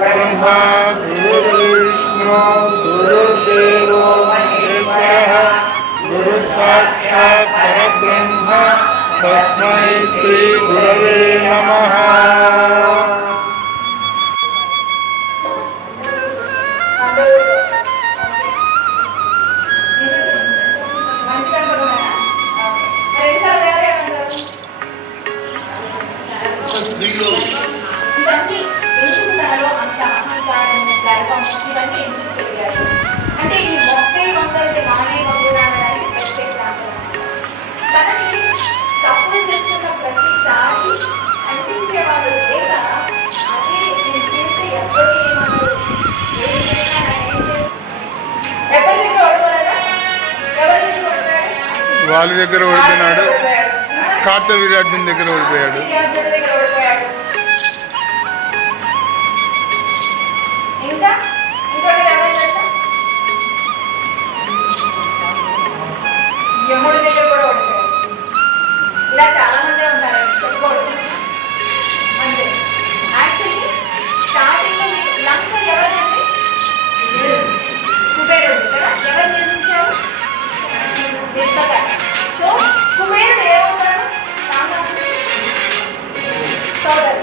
ब्रह्मा गुरुर्विष्णु गुरुर्देवो महेश्वरः गुरु साक्षात् परब्रह्म तस्मै श्री गुरवे नमः। అంటే ఈ మొక్కై వందలకి మానే వంగురానడానికి తనని తప్పులు చేస్తున్న ప్రతిసారి అంటించేవాళ్ళు లేక అదే నేను చేస్తే ఎవరు ఏమన్నారు ఎవరి దగ్గర ఓడిపోలేదా? ఎవరి దగ్గర ఓడిపోయాడు? వాళ్ళ దగ్గర ఓడిపోయినాడు. కార్తవీర్యార్జున దగ్గర ఓడిపోయాడు. ఇంకా ఇంకొకటి ఎవరు తెలుసా? యముడి దగ్గర కూడా ఓడిపోయాడు. ఇలా చాలా మంది ఉంటారండి చెప్పుకోవడం అంటే యాక్చువల్లీ స్టార్టింగ్ లో లంక ఎవరండి? కుబేరుడు కదా. ఎవరు నిర్మించారు? సో కుబేరుడు ఏమవుతాడు? సోదరు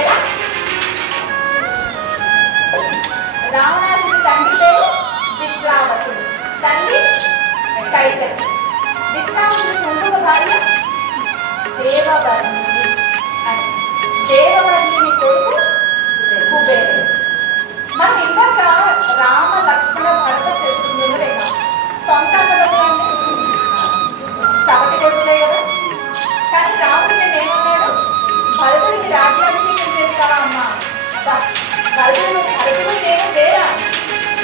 ఎలా? రావణాసుడి తండ్రి పేరు విశ్రావసుడు, తల్లి కైకసి. విశ్రావసుడి ముందుగా భార్య దేవవర్ణి అని. దేవవర్ణిని కొడుకు కుబేరుడు. మనం ఇందాక రామ లక్ష్మణ భరత శత్రుఘ్నులు లేదా సొంత కొడుకులంటే సవతి కొడుకులే కదా. కానీ రాముడు నేను ఏమన్నాడు? భరతుడికి రాజ్యాభిషేకం చేస్తావా అమ్మా? భరతుడు ఏమో వేరా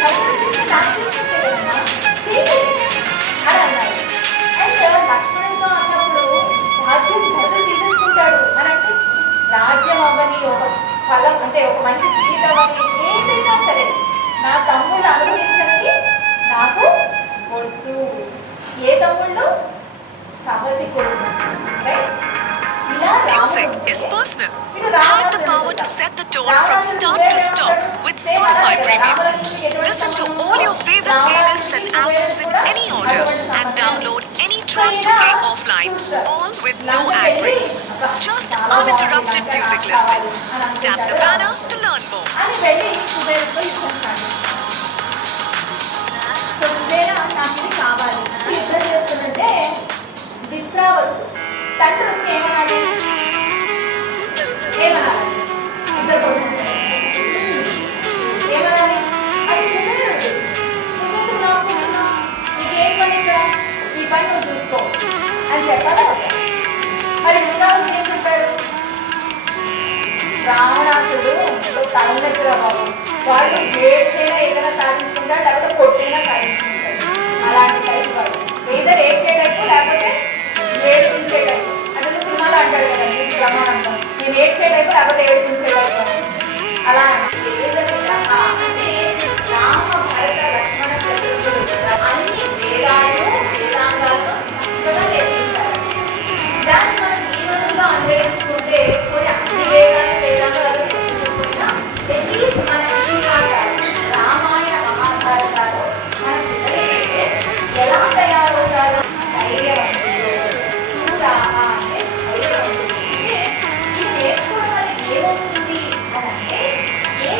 భరతుడు నాకు తీసుకుంటే కదమ్మా అని అన్నాడు. అండ్ లక్ష్మణుడితో అన్నప్పుడు రాజ్యం భరతుడు తీసేసుకుంటాడు అని అంటే రాజ్యం అవ్వని ఒక ఫలం అంటే ఒక మంచి సీట్ అవ్వని ఏదైనా సరే నా తమ్ముళ్ళు అనుభవించండి, నాకు వద్దు. ఏ తమ్ముళ్ళు? సవతి కొడుకు. Music is personal. Have the power to set the tone from start to stop with Spotify Premium. Listen to all your favorite playlists and albums in any order and download any track to play offline, all with no ad breaks. Just uninterrupted music listening. Tap the banner to learn more. విశ్రావసుడు తండ్రి వచ్చి ఏమనాలి? ఏమనాలి? ఇద్దరు కొడుకు ఏమనాలి? అది కుబేరుడు. నువ్వెందుకు నాకుంటున్నావు? నీకేం పని ఇక్కడ? ఈ పని నువ్వు చూసుకో అని చెప్పాలా? మరి విశ్రావసుడు ఏం చెప్పాడు? రావణాసుడు తలనెత్తురా బాబు, వాడు ఏడ్చైనా ఏదైనా సాధించుకుంటాడు, లేకపోతే కొట్టైనా సాధించుకుంటాడు. అలాంటి టైప్ వాడు. ఏదైనా ఏడ్చేటట్టు లేకపోతే ఏడిపించేటట్టు అంటే సినిమాలో అంటాడు కదండి ప్రమాణంగా, నేను ఏడ్చేటట్టు లేకపోతే ఏడిపించేటట్టు. అలా అంటే రామ భరత లక్ష్మణ శత్రుఘ్నులు అన్ని వేదాలు వేదాంగాలను చక్కగా నేర్పించారు. దాన్ని మనం ఈ రోజుల్లో అన్వయించుకుంటే కొన్ని అన్ని వేదాలు వేదాంగాలు నేర్పించకపోయినా అట్లీస్ట్ మన ఇతిహాసాలు రామాయణ మహాభారతాలు మన పిల్లలకి ఎలా తయారవుతారో ధైర్యవంతులు అంటే ధైర్యవంతులు. ఇది నేర్చుకోవడం వల్ల ఏమొస్తుంది అని అంటే ఏ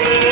శ్రీ